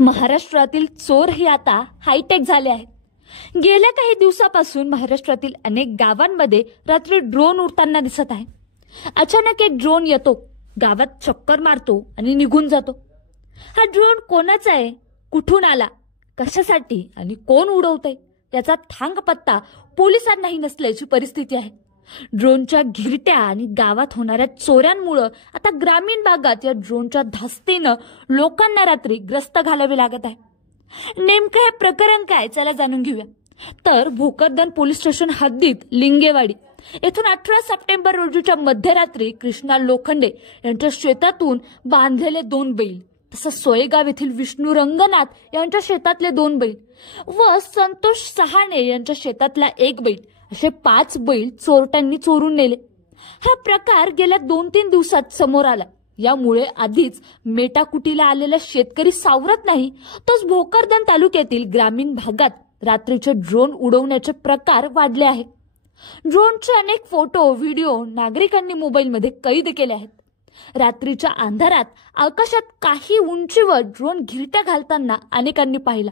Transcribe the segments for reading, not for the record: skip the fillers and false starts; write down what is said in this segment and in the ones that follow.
महाराष्ट्रातील चोर हे आता हायटेक झाले आहेत. गेल्या काही दिवसापासून महाराष्ट्रातील अनेक गावांमध्ये रात्री ड्रोन उडताना दिसत आहे. अचानक एक ड्रोन येतो, गावात चक्कर मारतो आणि निघून जातो. हा ड्रोन कोणाचा आहे, कुठून आला, कशासाठी आणि कोण उडवतंय याचा थांग पत्ता पोलिसांनाही नसल्याची परिस्थिती आहे. ड्रोनच्या घिरट्या आणि गावात होणाऱ्या चोऱ्यांमुळे आता ग्रामीण भागात या ड्रोनच्या धास्तीनं लोकांना रात्री ग्रस्त घालावे लागत आहे. नेमकं हे प्रकरण काय, चला जाणून घेऊया. तर भोकरदन पोलीस स्टेशन हद्दीत लिंगेवाडी येथून 18 सप्टेंबर रोजीच्या मध्यरात्री कृष्णा लोखंडे यांच्या शेतातून बांधलेले 2 बैल, तसंच सोयगाव येथील विष्णू रंगनाथ यांच्या शेतातले 2 बैल व संतोष सहाणे यांच्या शेतातला 1 बैल असे 5 बैल चोरट्यांनी चोरून नेले. हा प्रकार गेल्या 2-3 दिवसात समोर आला. यामुळे आधीच मेटाकुटीला आलेला शेतकरी सावरत नाही, तोच भोकरदन तालुक्यातील ग्रामीण भागात रात्रीचे ड्रोन उडवण्याचे प्रकार वाढले आहेत. ड्रोनचे अनेक फोटो, व्हिडिओ नागरिकांनी मोबाईलमध्ये कैद केले आहेत. रात्रीच्या अंधारात आकाशात काही उंचीवर ड्रोन घिरट्या घालताना अनेकांनी पाहिला.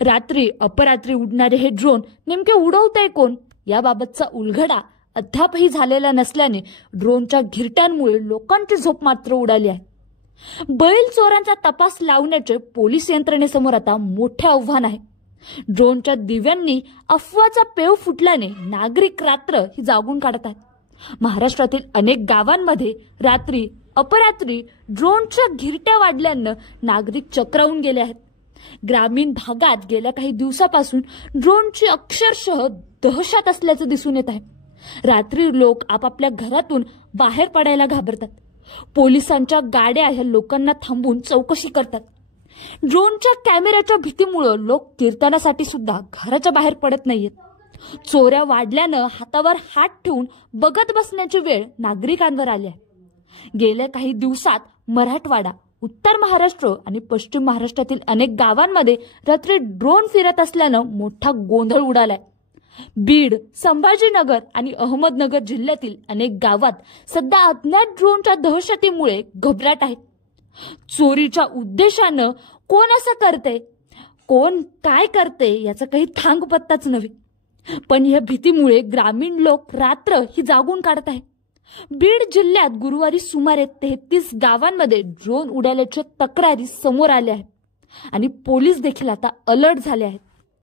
रात्री अपरात्री उडणारे हे ड्रोन नेमके उडवतंय कोण, याबाबतचा उलगडा अद्यापही झालेला नसल्याने ड्रोनच्या घिरट्यांमुळे लोकांची झोप मात्र उडाली आहे. बैल चोरांचा तपास लावण्याचे पोलीस यंत्रणेसमोर आता मोठे आव्हान आहे. ड्रोनच्या दिव्यांनी अफवाचा पेव फुटल्याने नागरिक रात्र ही जागून काढतात. महाराष्ट्रातील अनेक गावांमध्ये रात्री अपरात्री ड्रोनच्या घिरट्या वाढल्यानं नागरिक चक्रावून गेले आहेत. ग्रामीण भागात गेल्या काही दिवसापासून ड्रोनची अक्षरशः दहशत असल्याचं दिसून येत आहे. रात्री लोक आपापल्या घरातून बाहेर पडायला घाबरतात. पोलिसांच्या गाड्या ह्या लोकांना थांबून चौकशी करतात. ड्रोनच्या कॅमेऱ्याच्या भीतीमुळे लोक कीर्तनासाठी सुद्धा घराच्या बाहेर पडत नाहीयेत. चोऱ्या वाढल्यानं हातावर हात ठेवून बघत बसण्याची वेळ नागरिकांवर आली आहे. गेल्या काही दिवसात मराठवाडा, उत्तर महाराष्ट्र आणि पश्चिम महाराष्ट्रातील अनेक गावांमध्ये रात्री ड्रोन फिरत असल्यानं मोठा गोंधळ उडालाय. बीड, संभाजीनगर आणि अहमदनगर जिल्ह्यातील अनेक गावात सध्या अज्ञात ड्रोनच्या दहशतीमुळे घबराट आहे. चोरीच्या उद्देशानं कोण असं करते, कोण काय करते याचा काही थांग पत्ताच नव्हे. पण या भीतीमुळे ग्रामीण लोक रात्र ही जागून काढत आहे. बीड जिल्ह्यात गुरुवारी सुमारे 33 गावांमध्ये ड्रोन उडाल्याच्या तक्रारी समोर आल्या आहेत आणि पोलीस देखील आता अलर्ट झाले आहेत.